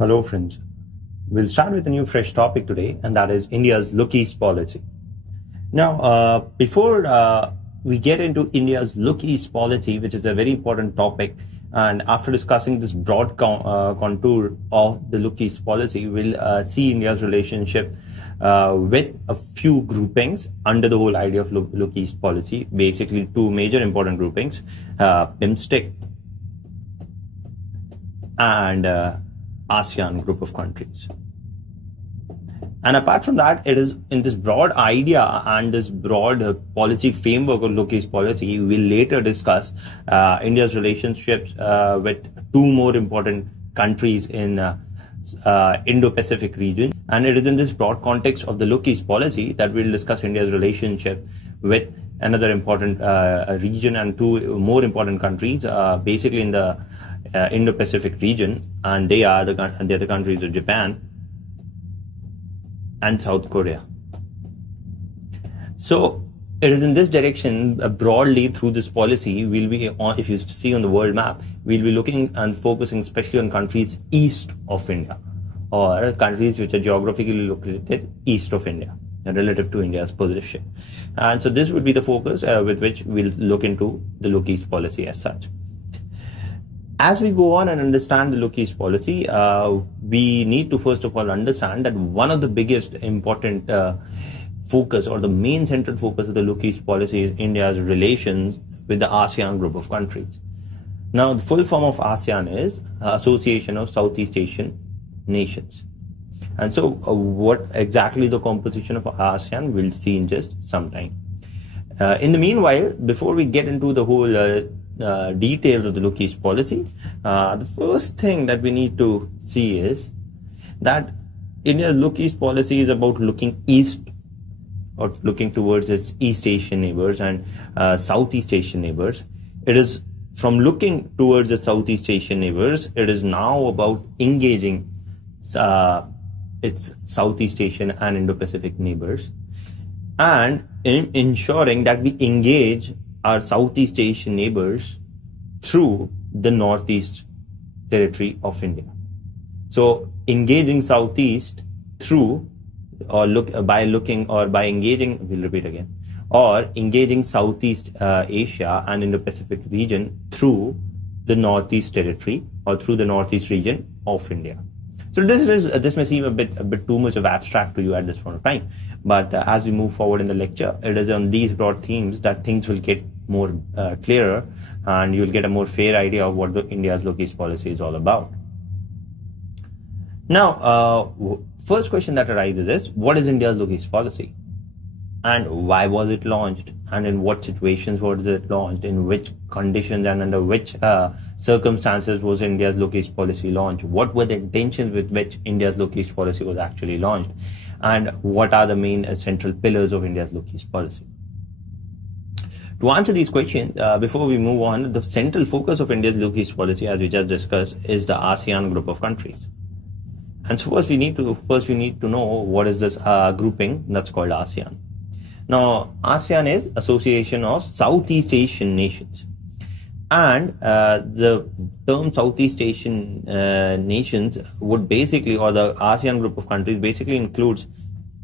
Hello friends, we'll start with a new fresh topic today, and that is India's Look East policy. Now, before we get into India's Look East policy, which is a very important topic, and after discussing this broad contour of the Look East policy, we'll see India's relationship with a few groupings under the whole idea of Look East policy, basically two major important groupings, PIMSTIC and ASEAN group of countries. And apart from that, it is in this broad idea and this broad policy framework of Look East policy, we'll later discuss India's relationships with two more important countries in Indo-Pacific region. And it is in this broad context of the Look East policy that we'll discuss India's relationship with another important region and two more important countries, basically in the Indo-Pacific region, and they are the countries of Japan and South Korea. So it is in this direction, broadly through this policy, we'll be on, if you see on the world map, we'll be looking and focusing especially on countries east of India, or countries which are geographically located east of India relative to India's position. And so this would be the focus with which we'll look into the Look East policy as such. As we go on and understand the Look East policy, we need to first of all understand that one of the biggest important focus, or the main central focus of the Look East policy, is India's relations with the ASEAN group of countries. Now, the full form of ASEAN is Association of Southeast Asian Nations. And so what exactly the composition of ASEAN, we'll see in just some time. In the meanwhile, before we get into the whole details of the Look East policy, the first thing that we need to see is that India's Look East policy is about looking east, or looking towards its East Asian neighbors and Southeast Asian neighbors. It is from looking towards its Southeast Asian neighbors, it is now about engaging its Southeast Asian and Indo-Pacific neighbors, and in ensuring that we engage our Southeast Asian neighbors through the Northeast territory of India. So engaging Southeast through, or by engaging, we'll repeat again, or engaging Southeast Asia and Indo-Pacific region through the Northeast territory, or through the Northeast region of India. So this may seem a bit too much of abstract to you at this point of time, but as we move forward in the lecture, it is on these broad themes that things will get more clearer, and you'll get a more fair idea of what India's Look East policy is all about. Now, first question that arises is, what is India's Look East policy? And why was it launched? And in what situations was it launched? In which conditions and under which circumstances was India's Look East policy launched? What were the intentions with which India's Look East policy was actually launched? And what are the main central pillars of India's Look East policy? To answer these questions, before we move on, the central focus of India's Look East policy, as we just discussed, is the ASEAN group of countries. And so first we need to know what is this grouping that's called ASEAN. Now, ASEAN is Association of Southeast Asian Nations. And the term Southeast Asian nations would basically, or the ASEAN group of countries basically includes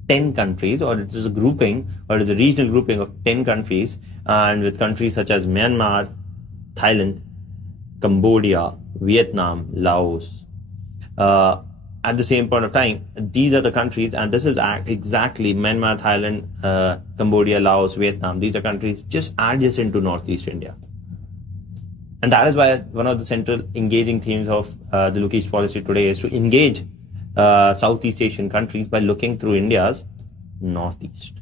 10 countries, or it is a grouping, or it is a regional grouping of 10 countries, and with countries such as Myanmar, Thailand, Cambodia, Vietnam, Laos. At the same point of time, these are the countries, and this is exactly Myanmar, Thailand, Cambodia, Laos, Vietnam. These are countries just adjacent to Northeast India. And that is why one of the central engaging themes of the Look East policy today is to engage Southeast Asian countries by looking through India's Northeast.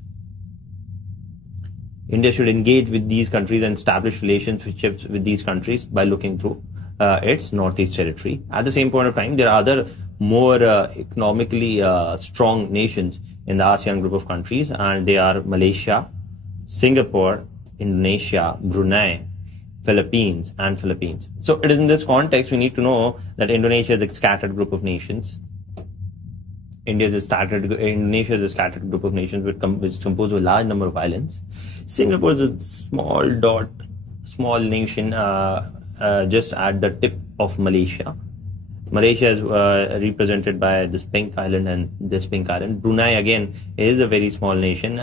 India should engage with these countries and establish relationships with these countries by looking through its Northeast territory. At the same point of time, there are other more economically strong nations in the ASEAN group of countries, and they are Malaysia, Singapore, Indonesia, Brunei, Philippines. So it is in this context we need to know that Indonesia is a scattered group of nations. Indonesia is a scattered group of nations which is composed of a large number of islands. Singapore is a small nation just at the tip of Malaysia. Malaysia is represented by this pink island and this pink island. Brunei again is a very small nation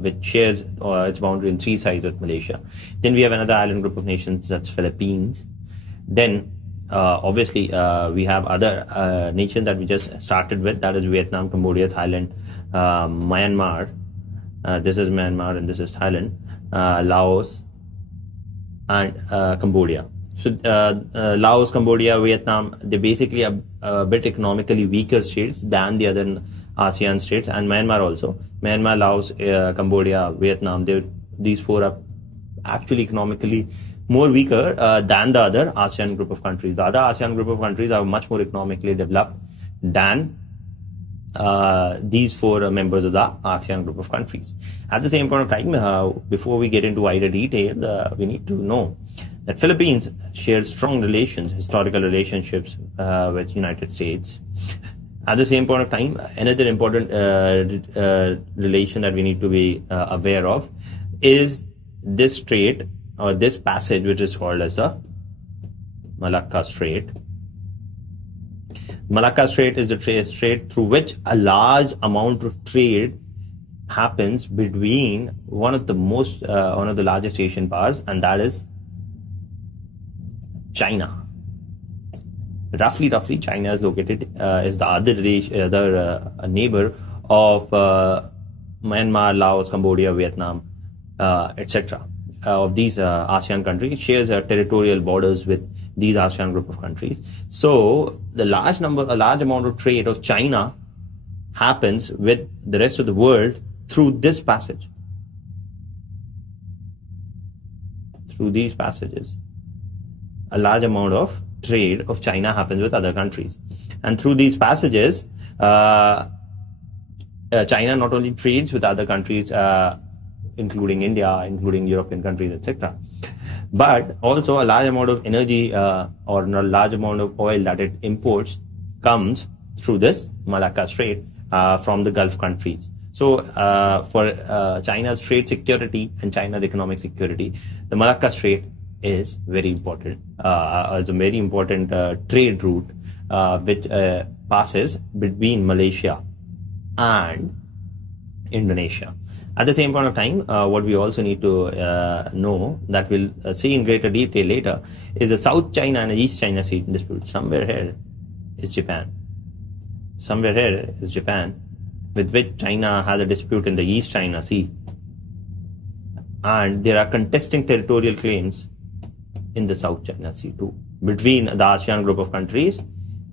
which shares its boundary in 3 sides with Malaysia. Then we have another island group of nations, that's Philippines. Then obviously we have other nations that we just started with, that is Vietnam, Cambodia, Thailand, Myanmar. This is Myanmar and this is Thailand, Laos and Cambodia. So Laos, Cambodia, Vietnam, they're basically a bit economically weaker states than the other ASEAN states, and Myanmar also. Myanmar, Laos, Cambodia, Vietnam, these 4 are actually economically more weaker than the other ASEAN group of countries. The other ASEAN group of countries are much more economically developed than these 4 members of the ASEAN group of countries. At the same point of time, before we get into wider detail, we need to know that Philippines shares strong relations, historical relationships with United States. At the same point of time, another important relation that we need to be aware of is this strait or this passage, which is called as the Malacca Strait. Malacca Strait is the strait through which a large amount of trade happens between one of the largest Asian powers, and that is China. Roughly, China is located is the other neighbor of Myanmar, Laos, Cambodia, Vietnam, etc. Of these ASEAN countries. It shares territorial borders with these ASEAN group of countries. So a large amount of trade of China happens with the rest of the world through this passage, through these passages. A large amount of trade of China happens with other countries, and through these passages, China not only trades with other countries, including India, including European countries, etc., but also a large amount of energy or a large amount of oil that it imports comes through this Malacca Strait from the Gulf countries. So for China's trade security and China's economic security, the Malacca Strait is very important. It's a very important trade route which passes between Malaysia and Indonesia. At the same point of time, what we also need to know, that we'll see in greater detail later, is the South China and the East China Sea dispute. Somewhere here is Japan. Somewhere here is Japan, with which China has a dispute in the East China Sea. And there are contesting territorial claims in the South China Sea too, between the ASEAN group of countries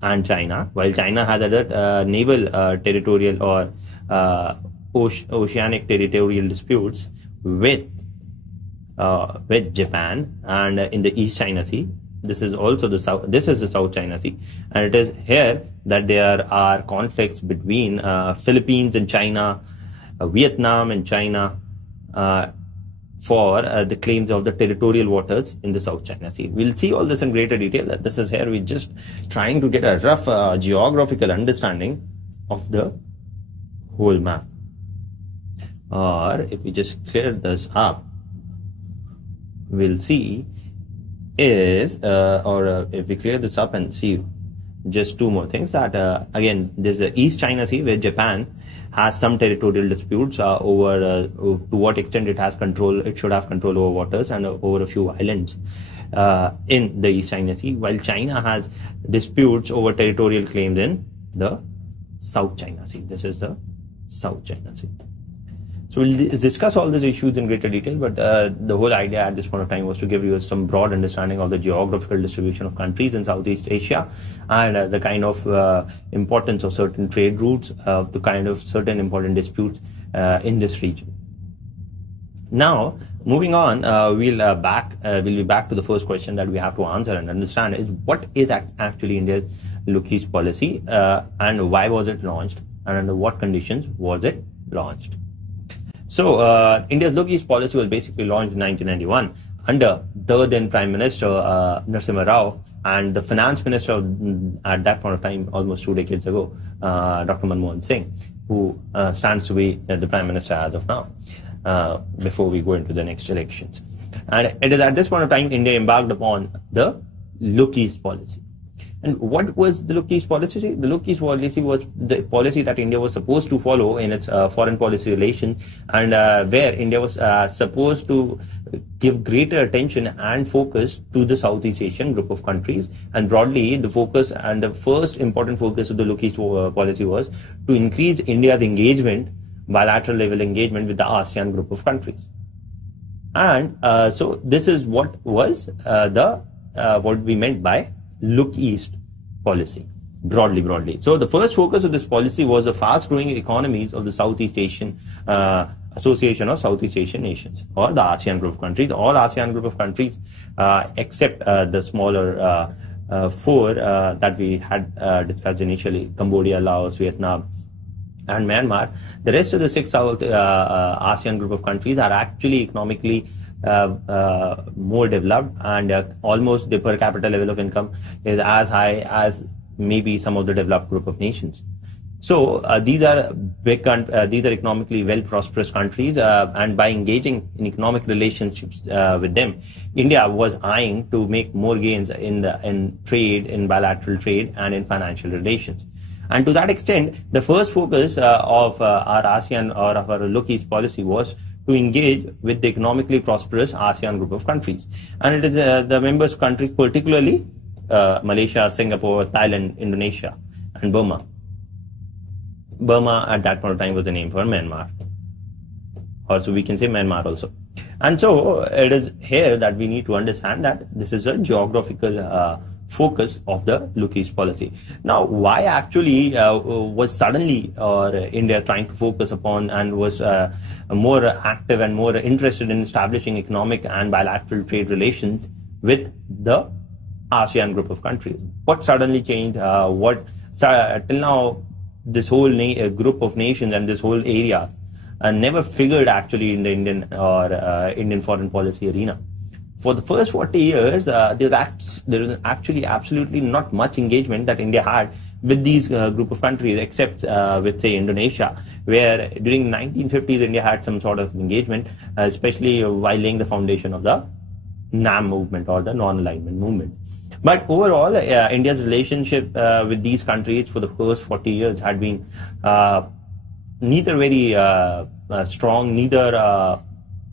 and China, while China has other naval territorial or oceanic territorial disputes with Japan and in the East China Sea. This is also the South China Sea, and it is here that there are conflicts between Philippines and China, Vietnam and China, for the claims of the territorial waters in the South China Sea. We'll see all this in greater detail. This is here we're just trying to get a rough geographical understanding of the whole map. Or if we just clear this up, we'll see is, if we clear this up and see just 2 more things, that again, there's the East China Sea where Japan has some territorial disputes over to what extent it should have control over waters and over a few islands in the East China Sea, while China has disputes over territorial claims in the South China Sea. This is the South China Sea. So we'll discuss all these issues in greater detail, but the whole idea at this point of time was to give you some broad understanding of the geographical distribution of countries in Southeast Asia and the kind of importance of certain trade routes, the kind of certain important disputes in this region. Now, moving on, we'll be back to the first question that we have to answer and understand is what is actually India's Look East policy and why was it launched and under what conditions was it launched. So, India's Look East policy was basically launched in 1991 under the then Prime Minister Narasimha Rao and the Finance Minister at that point of time, almost 2 decades ago, Dr. Manmohan Singh, who stands to be the Prime Minister as of now, before we go into the next elections. And it is at this point of time India embarked upon the Look East policy. And what was the look east policy? The look east policy was the policy that India was supposed to follow in its foreign policy relations, and where India was supposed to give greater attention and focus to the Southeast Asian group of countries. And broadly, the focus and the first important focus of the look east policy was to increase India's engagement, bilateral level engagement with the ASEAN group of countries. And so this is what was what we meant by look east policy, broadly. So the first focus of this policy was the fast-growing economies of the Southeast Asian Association of Southeast Asian Nations, or the ASEAN group of countries. All ASEAN group of countries, except the smaller four that we had discussed initially: Cambodia, Laos, Vietnam, and Myanmar. The rest of the 6 South ASEAN group of countries are actually economically more developed, and almost the per capita level of income is as high as maybe some of the developed group of nations. So these are big, these are economically well prosperous countries, and by engaging in economic relationships with them, India was eyeing to make more gains in trade, in bilateral trade, and in financial relations. And to that extent, the first focus of our ASEAN or of our look east policy was to engage with the economically prosperous ASEAN group of countries. And it is the members countries, particularly Malaysia, Singapore, Thailand, Indonesia, and Burma. Burma at that point of time was the name for Myanmar. Also, we can say Myanmar also. And so it is here that we need to understand that this is a geographical focus of the look east policy. Now, why actually was suddenly India trying to focus upon and was more active and more interested in establishing economic and bilateral trade relations with the ASEAN group of countries? What suddenly changed? Till now, this whole group of nations and this whole area never figured actually in the Indian or Indian foreign policy arena. For the first 40 years, there was actually absolutely not much engagement that India had with these group of countries, except with, say, Indonesia, where during the 1950s, India had some sort of engagement, especially while laying the foundation of the NAM movement or the non-alignment movement. But overall, India's relationship with these countries for the first 40 years had been neither very strong, neither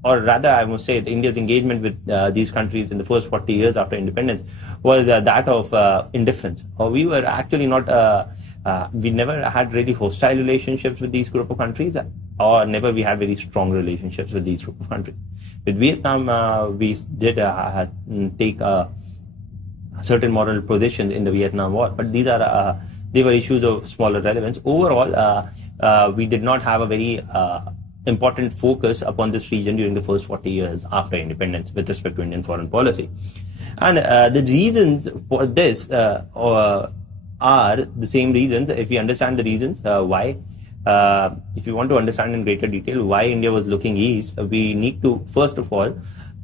or rather, I must say, India's engagement with these countries in the first 40 years after independence was that of indifference. Or we were actually not, we never had really hostile relationships with these group of countries, or never we had very strong relationships with these group of countries. With Vietnam, we did take certain moral positions in the Vietnam War, but these are they were issues of smaller relevance. Overall, we did not have a very important focus upon this region during the first 40 years after independence with respect to Indian foreign policy. And the reasons for this are the same reasons. If we understand the reasons why, if you want to understand in greater detail why India was looking east, we need to first of all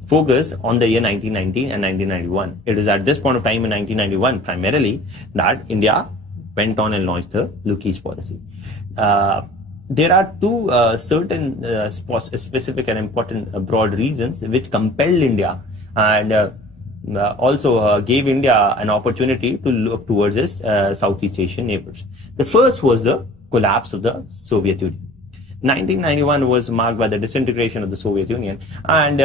focus on the year 1990 and 1991. It is at this point of time in 1991 primarily that India went on and launched the look east policy. There are two certain specific and important broad reasons which compelled India and also gave India an opportunity to look towards its Southeast Asian neighbors. The first was the collapse of the Soviet Union. 1991 was marked by the disintegration of the Soviet Union, and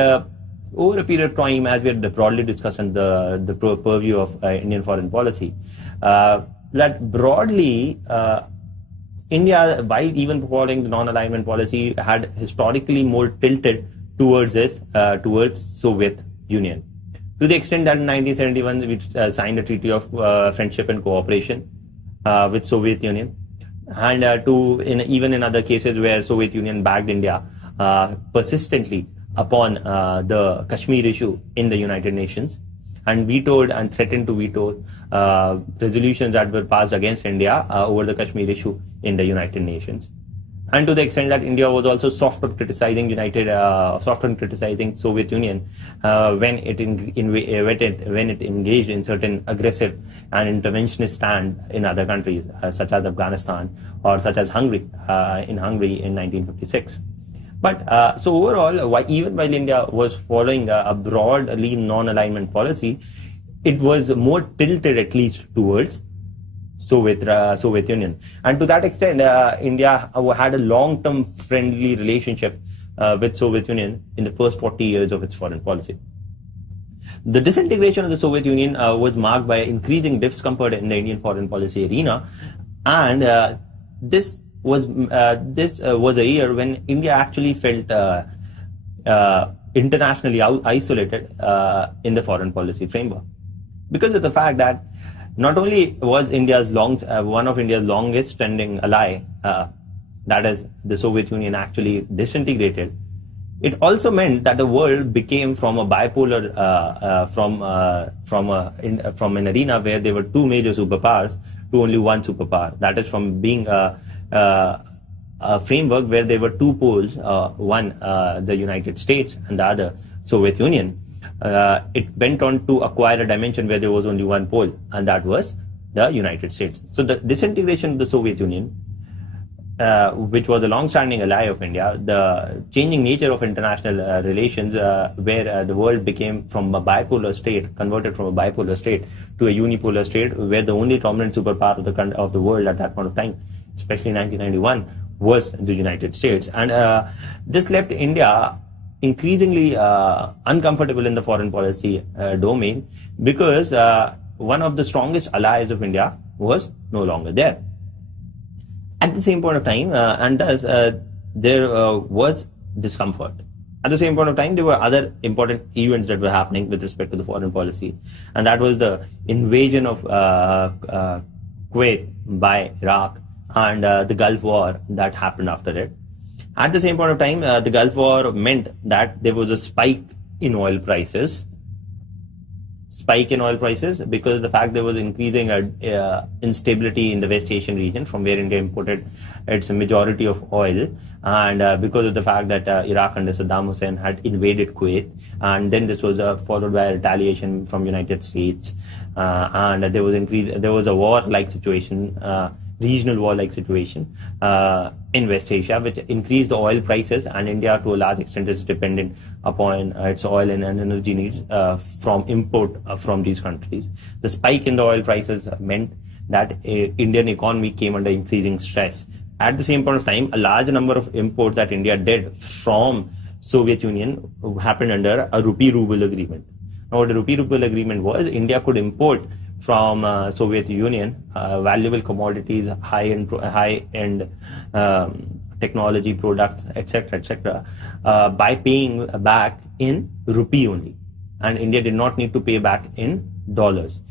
over a period of time, as we had broadly discussed in the purview of Indian foreign policy, that broadly India, by even following the non-alignment policy, had historically more tilted towards towards Soviet Union. To the extent that in 1971 we signed a treaty of friendship and cooperation with Soviet Union, and even in other cases where Soviet Union backed India persistently upon the Kashmir issue in the United Nations, and vetoed and threatened to veto resolutions that were passed against India over the Kashmir issue in the United Nations. And to the extent that India was also soft on criticizing Soviet Union when it engaged in certain aggressive and interventionist stand in other countries such as Afghanistan or such as Hungary in 1956. But so overall, even while India was following a broadly non-alignment policy, it was more tilted at least towards Soviet Union. And to that extent, India had a long-term friendly relationship with Soviet Union in the first 40 years of its foreign policy. The disintegration of the Soviet Union was marked by increasing discomfort in the Indian foreign policy arena, and this was a year when India actually felt internationally isolated in the foreign policy framework, because of the fact that not only was one of India's longest standing ally, that is the Soviet Union, actually disintegrated, it also meant that the world became from a bipolar, from an arena where there were two major superpowers to only one superpower. That is, from being a framework where there were two poles, one the United States and the other Soviet Union. It went on to acquire a dimension where there was only one pole, and that was the United States. So the disintegration of the Soviet Union, which was a long-standing ally of India, the changing nature of international relations, where the world became from a bipolar state, converted from a bipolar state to a unipolar state, where the only dominant superpower of the world at that point of time, especially in 1991, was the United States. And this left India increasingly uncomfortable in the foreign policy domain, because one of the strongest allies of India was no longer there. At the same point of time, and thus there was discomfort. At the same point of time, there were other important events that were happening with respect to the foreign policy, and that was the invasion of Kuwait by Iraq, and the Gulf War that happened after it. At the same point of time, the Gulf War meant that there was a spike in oil prices. Because of the fact there was increasing instability in the West Asian region, from where India imported its majority of oil, and because of the fact that Iraq under Saddam Hussein had invaded Kuwait, and then this was followed by a retaliation from United States, and there was a war-like situation, regional war-like situation in West Asia, which increased the oil prices, and India to a large extent is dependent upon its oil and energy needs from import from these countries. The spike in the oil prices meant that Indian economy came under increasing stress. At the same point of time, a large number of imports that India did from Soviet Union happened under a rupee-ruble agreement. Now, what the rupee-ruble agreement was, India could import from Soviet Union valuable commodities, high-end technology products, etc., by paying back in rupee only, and India did not need to pay back in dollars.